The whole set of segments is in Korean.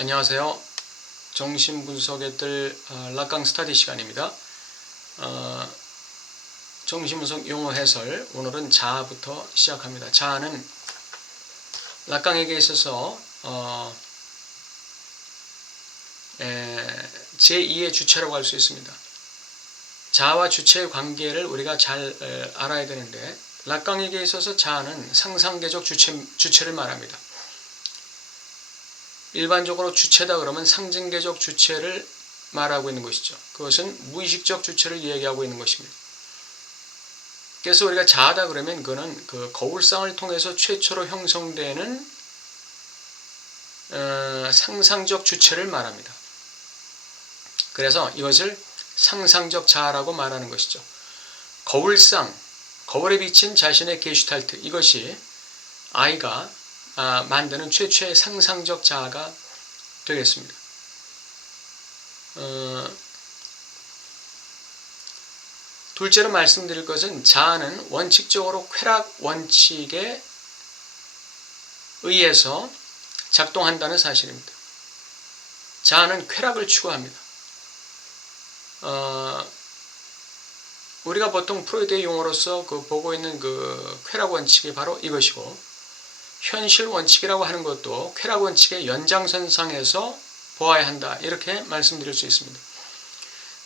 안녕하세요. 정신분석의 뜰 락강 스터디 시간입니다. 정신분석 용어 해설, 오늘은 자아부터 시작합니다. 자아는 락강에게 있어서 제2의 주체라고 할 수 있습니다. 자아와 주체의 관계를 우리가 잘 알아야 되는데, 락강에게 있어서 자아는 상상계적 주체를 말합니다. 일반적으로 주체다 그러면 상징계적 주체를 말하고 있는 것이죠. 그것은 무의식적 주체를 이야기하고 있는 것입니다. 그래서 우리가 자아다 그러면 그는 그 거울상을 통해서 최초로 형성되는 상상적 주체를 말합니다. 그래서 이것을 상상적 자아라고 말하는 것이죠. 거울상, 거울에 비친 자신의 게슈탈트, 이것이 아이가 만드는 최초의 상상적 자아가 되겠습니다. 둘째로 말씀드릴 것은 자아는 원칙적으로 쾌락 원칙에 의해서 작동한다는 사실입니다. 자아는 쾌락을 추구합니다. 우리가 보통 프로이드의 용어로서 보고 있는 그 쾌락 원칙이 바로 이것이고, 현실 원칙이라고 하는 것도 쾌락 원칙의 연장선상에서 보아야 한다, 이렇게 말씀드릴 수 있습니다.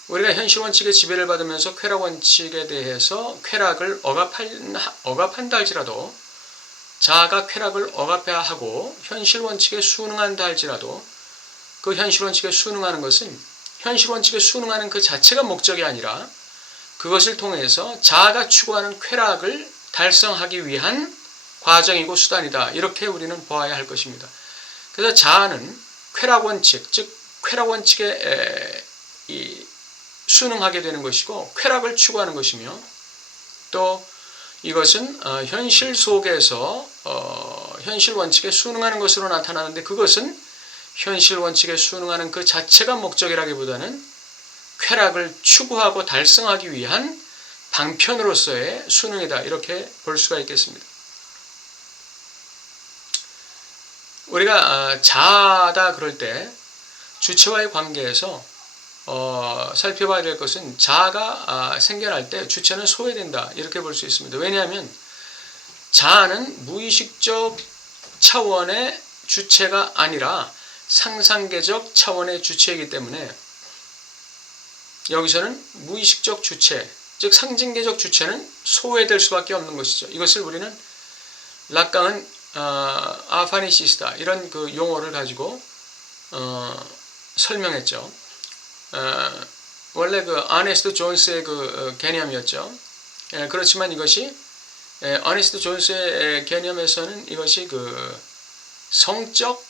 우리가 현실 원칙의 지배를 받으면서 쾌락 원칙에 대해서 쾌락을 억압한다 할지라도, 자아가 쾌락을 억압해야 하고 현실 원칙에 순응한다 할지라도, 그 현실 원칙에 순응하는 것은 현실 원칙에 순응하는 그 자체가 목적이 아니라 그것을 통해서 자아가 추구하는 쾌락을 달성하기 위한 과정이고 수단이다, 이렇게 우리는 보아야 할 것입니다. 그래서 자아는 쾌락 원칙, 즉 쾌락 원칙에 순응하게 되는 것이고 쾌락을 추구하는 것이며, 또 이것은 현실 속에서 현실 원칙에 순응하는 것으로 나타나는데, 그것은 현실 원칙에 순응하는 그 자체가 목적이라기보다는 쾌락을 추구하고 달성하기 위한 방편으로서의 순응이다, 이렇게 볼 수가 있겠습니다. 우리가 자아다 그럴 때 주체와의 관계에서 살펴봐야 될 것은, 자아가 생겨날 때 주체는 소외된다, 이렇게 볼 수 있습니다. 왜냐하면 자아는 무의식적 차원의 주체가 아니라 상상계적 차원의 주체이기 때문에 여기서는 무의식적 주체, 즉 상징계적 주체는 소외될 수밖에 없는 것이죠. 이것을 우리는 락강은 아파니시스타, 이런 그 용어를 가지고 설명했죠. 원래 그 아네스트 존스의 그 개념이었죠. 그렇지만 이것이 아네스트 존스의 개념에서는 이것이 그 성적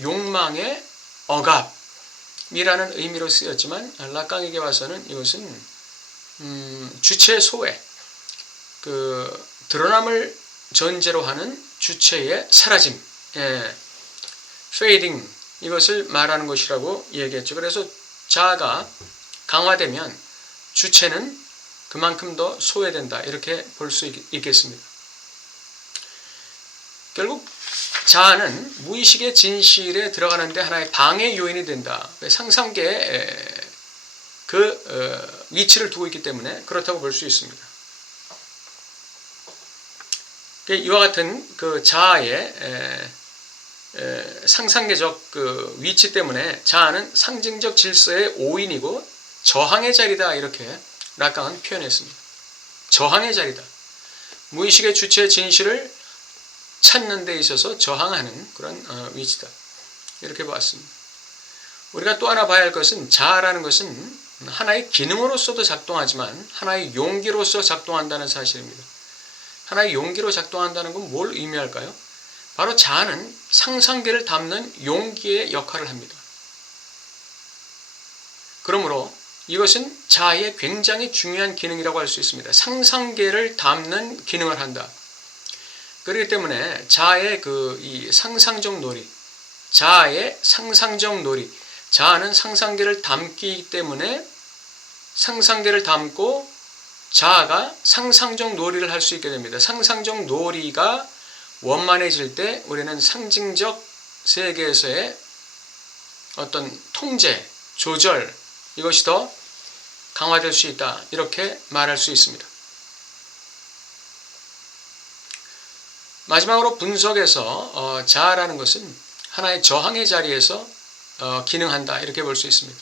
욕망의 억압이라는 의미로 쓰였지만, 락강에게 와서는 이것은 주체의 소외, 그 드러남을 전제로 하는 주체의 사라짐, fading, 이것을 말하는 것이라고 얘기했죠. 그래서 자아가 강화되면 주체는 그만큼 더 소외된다, 이렇게 볼 수 있겠습니다. 결국 자아는 무의식의 진실에 들어가는데 하나의 방해 요인이 된다. 상상계에 그 위치를 두고 있기 때문에 그렇다고 볼 수 있습니다. 이와 같은 그 자아의 상상계적 그 위치 때문에 자아는 상징적 질서의 오인이고 저항의 자리다, 이렇게 락강은 표현했습니다. 저항의 자리다. 무의식의 주체의 진실을 찾는 데 있어서 저항하는 그런 위치다, 이렇게 보았습니다. 우리가 또 하나 봐야 할 것은, 자아라는 것은 하나의 기능으로서도 작동하지만 하나의 용기로서 작동한다는 사실입니다. 하나의 용기로 작동한다는 건 뭘 의미할까요? 바로 자아는 상상계를 담는 용기의 역할을 합니다. 그러므로 이것은 자아의 굉장히 중요한 기능이라고 할 수 있습니다. 상상계를 담는 기능을 한다. 그렇기 때문에 자아의 이 상상적 놀이, 자아의 상상적 놀이, 자아는 상상계를 담기 때문에 상상계를 담고 자아가 상상적 놀이를 할 수 있게 됩니다. 상상적 놀이가 원만해질 때 우리는 상징적 세계에서의 어떤 통제, 조절 이것이 더 강화될 수 있다. 이렇게 말할 수 있습니다. 마지막으로 분석에서 자아라는 것은 하나의 저항의 자리에서 기능한다. 이렇게 볼 수 있습니다.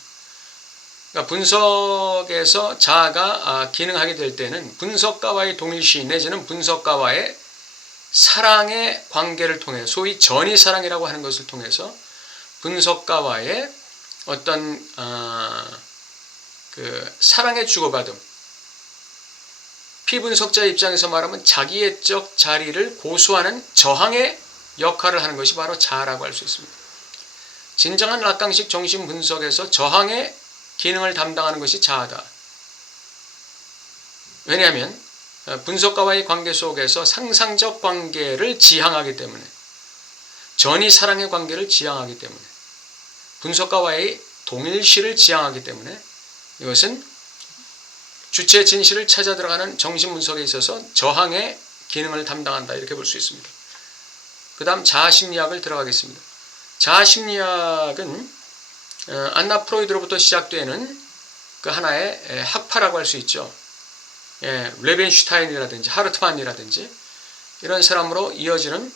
그러니까 분석에서 자아가 기능하게 될 때는 분석가와의 동일시 내지는 분석가와의 사랑의 관계를 통해 소위 전이사랑이라고 하는 것을 통해서 분석가와의 어떤 그 사랑의 주고받음, 피분석자 입장에서 말하면 자기애적 자리를 고수하는 저항의 역할을 하는 것이 바로 자아라고 할 수 있습니다. 진정한 락강식 정신분석에서 저항의 기능을 담당하는 것이 자아다. 왜냐하면 분석가와의 관계 속에서 상상적 관계를 지향하기 때문에, 전이 사랑의 관계를 지향하기 때문에, 분석가와의 동일시를 지향하기 때문에 이것은 주체 진실을 찾아 들어가는 정신분석에 있어서 저항의 기능을 담당한다. 이렇게 볼 수 있습니다. 그 다음 자아심리학을 들어가겠습니다. 자아심리학은 안나 프로이드로부터 시작되는 그 하나의 학파라고 할 수 있죠. 레벤슈타인이라든지 하르트만이라든지 이런 사람으로 이어지는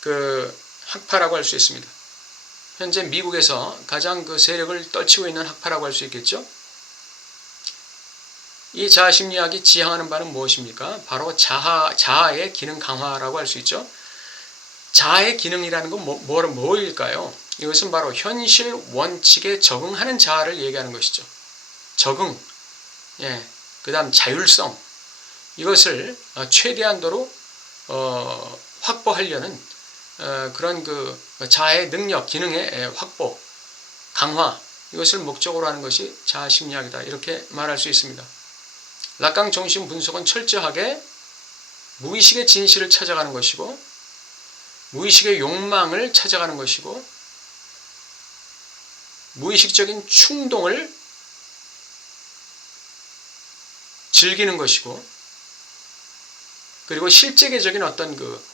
그 학파라고 할 수 있습니다. 현재 미국에서 가장 그 세력을 떨치고 있는 학파라고 할 수 있겠죠. 이 자아심리학이 지향하는 바는 무엇입니까? 바로 자아의 기능 강화라고 할 수 있죠. 자아의 기능이라는 건 뭐일까요? 이것은 바로 현실 원칙에 적응하는 자아를 얘기하는 것이죠. 적응, 그 다음 자율성, 이것을 최대한도로 확보하려는 그런 그 자아의 능력, 기능의 확보, 강화, 이것을 목적으로 하는 것이 자아심리학이다. 이렇게 말할 수 있습니다. 락강 정신분석은 철저하게 무의식의 진실을 찾아가는 것이고, 무의식의 욕망을 찾아가는 것이고, 무의식적인 충동을 즐기는 것이고, 그리고 실제계적인 어떤 그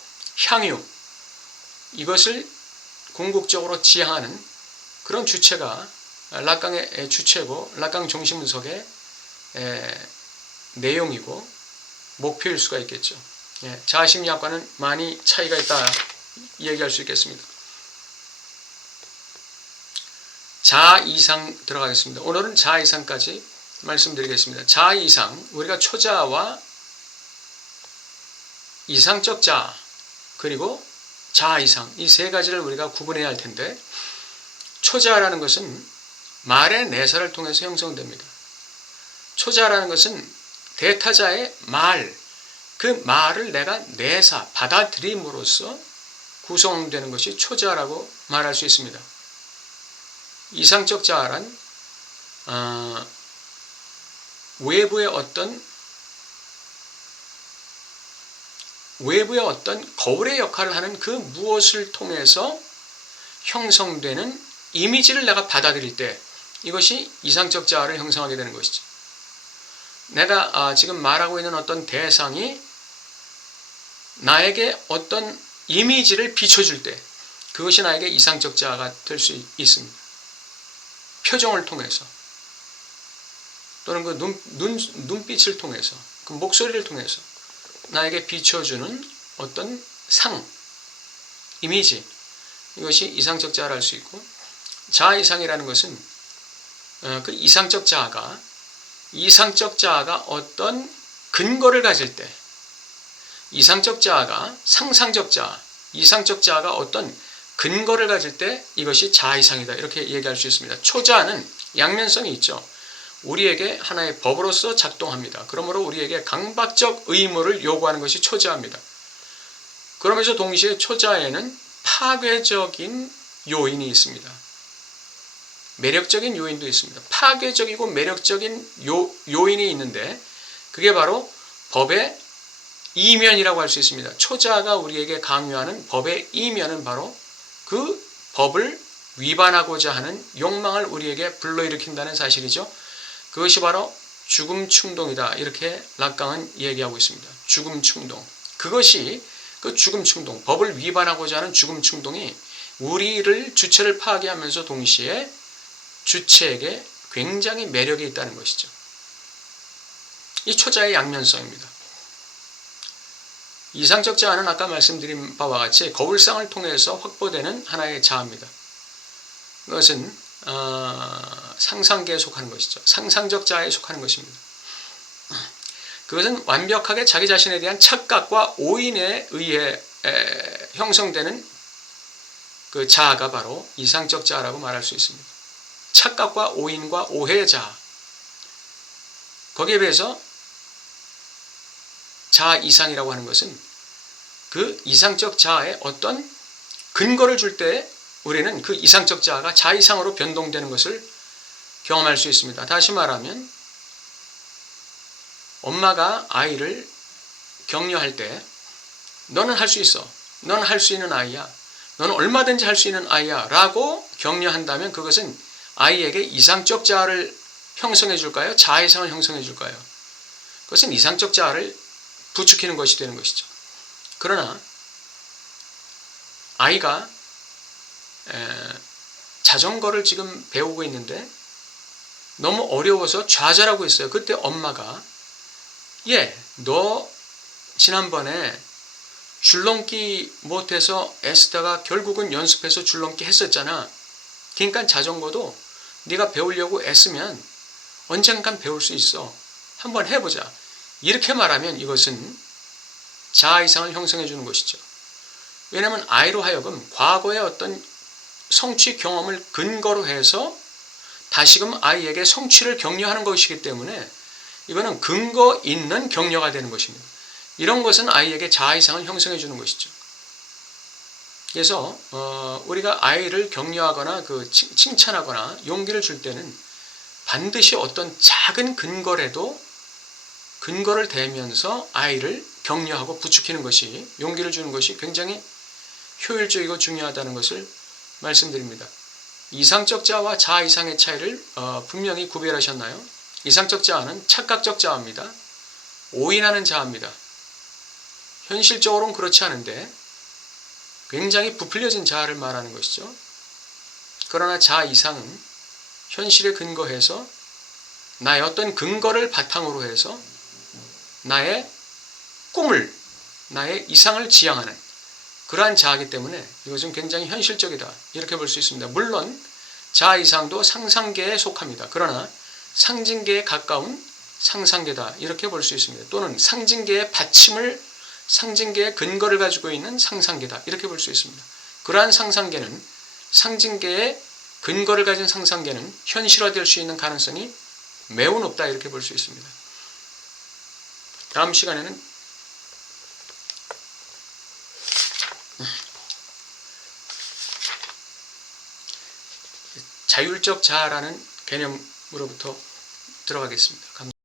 향유, 이것을 궁극적으로 지향하는 그런 주체가 락강의 주체고, 락강 정신분석의 내용이고 목표일 수가 있겠죠. 자아심리학과는 많이 차이가 있다 얘기할 수 있겠습니다. 자아이상 들어가겠습니다. 오늘은 자아이상까지 말씀드리겠습니다. 자아이상, 우리가 초자아와 이상적 자아 그리고 자아이상, 이 세 가지를 우리가 구분해야 할 텐데, 초자아라는 것은 말의 내사를 통해서 형성됩니다. 초자아라는 것은 대타자의 말, 그 말을 내가 내사, 받아들임으로써 구성되는 것이 초자아라고 말할 수 있습니다. 이상적 자아란 외부의 어떤 거울의 역할을 하는 그 무엇을 통해서 형성되는 이미지를 내가 받아들일 때, 이것이 이상적 자아를 형성하게 되는 것이죠. 내가 지금 말하고 있는 어떤 대상이 나에게 어떤 이미지를 비춰줄 때, 그것이 나에게 이상적 자아가 될 수 있습니다. 표정을 통해서, 또는 그 눈빛을 통해서, 그 목소리를 통해서 나에게 비춰주는 어떤 상, 이미지, 이것이 이상적 자아를 할 수 있고, 자아이상이라는 것은 그 이상적 자아가 어떤 근거를 가질 때, 이상적 자아가 상상적 자아, 이상적 자아가 어떤 근거를 가질 때 이것이 자아이상이다. 이렇게 얘기할 수 있습니다. 초자아는 양면성이 있죠. 우리에게 하나의 법으로서 작동합니다. 그러므로 우리에게 강박적 의무를 요구하는 것이 초자아입니다. 그러면서 동시에 초자아에는 파괴적인 요인이 있습니다. 매력적인 요인도 있습니다. 파괴적이고 매력적인 요인이 있는데, 그게 바로 법의 이면이라고 할 수 있습니다. 초자아가 우리에게 강요하는 법의 이면은 바로 그 법을 위반하고자 하는 욕망을 우리에게 불러일으킨다는 사실이죠. 그것이 바로 죽음 충동이다. 이렇게 락강은 얘기하고 있습니다. 죽음 충동. 그것이 그 죽음 충동, 법을 위반하고자 하는 죽음 충동이 우리를 주체를 파괴하면서 동시에 주체에게 굉장히 매력이 있다는 것이죠. 이 초자의 양면성입니다. 이상적 자아는 아까 말씀드린 바와 같이 거울상을 통해서 확보되는 하나의 자아입니다. 그것은 상상계에 속하는 것이죠. 상상적 자아에 속하는 것입니다. 그것은 완벽하게 자기 자신에 대한 착각과 오인에 의해 형성되는 그 자아가 바로 이상적 자아라고 말할 수 있습니다. 착각과 오인과 오해의 자아. 거기에 비해서 자아 이상이라고 하는 것은 그 이상적 자아에 어떤 근거를 줄 때 우리는 그 이상적 자아가 자아 이상으로 변동되는 것을 경험할 수 있습니다. 다시 말하면 엄마가 아이를 격려할 때 너는 할 수 있어. 너는 할 수 있는 아이야. 너는 얼마든지 할 수 있는 아이야 라고 격려한다면 그것은 아이에게 이상적 자아를 형성해 줄까요? 자아 이상을 형성해 줄까요? 그것은 이상적 자아를 부추기는 것이 되는 것이죠. 그러나 아이가 자전거를 지금 배우고 있는데 너무 어려워서 좌절하고 있어요. 그때 엄마가 너 지난번에 줄넘기 못해서 애쓰다가 결국은 연습해서 줄넘기 했었잖아. 그러니까 자전거도 네가 배우려고 애쓰면 언젠간 배울 수 있어. 한번 해보자. 이렇게 말하면 이것은 자아 이상을 형성해 주는 것이죠. 왜냐하면 아이로 하여금 과거의 어떤 성취 경험을 근거로 해서 다시금 아이에게 성취를 격려하는 것이기 때문에 이거는 근거 있는 격려가 되는 것입니다. 이런 것은 아이에게 자아 이상을 형성해 주는 것이죠. 그래서 우리가 아이를 격려하거나 칭찬하거나 용기를 줄 때는 반드시 어떤 작은 근거라도 근거를 대면서 아이를 격려하고 부추기는 것이, 용기를 주는 것이 굉장히 효율적이고 중요하다는 것을 말씀드립니다. 이상적 자아와 자아 이상의 차이를 분명히 구별하셨나요? 이상적 자아는 착각적 자아입니다. 오인하는 자아입니다. 현실적으로는 그렇지 않은데 굉장히 부풀려진 자아를 말하는 것이죠. 그러나 자아 이상은 현실에 근거해서 나의 어떤 근거를 바탕으로 해서 나의 꿈을, 나의 이상을 지향하는 그러한 자아이기 때문에 이것은 굉장히 현실적이다. 이렇게 볼 수 있습니다. 물론 자아 이상도 상상계에 속합니다. 그러나 상징계에 가까운 상상계다. 이렇게 볼 수 있습니다. 또는 상징계의 받침을, 상징계의 근거를 가지고 있는 상상계다. 이렇게 볼 수 있습니다. 그러한 상상계는, 상징계의 근거를 가진 상상계는 현실화될 수 있는 가능성이 매우 높다. 이렇게 볼 수 있습니다. 다음 시간에는 자율적 자아라는 개념으로부터 들어가겠습니다. 감사합니다.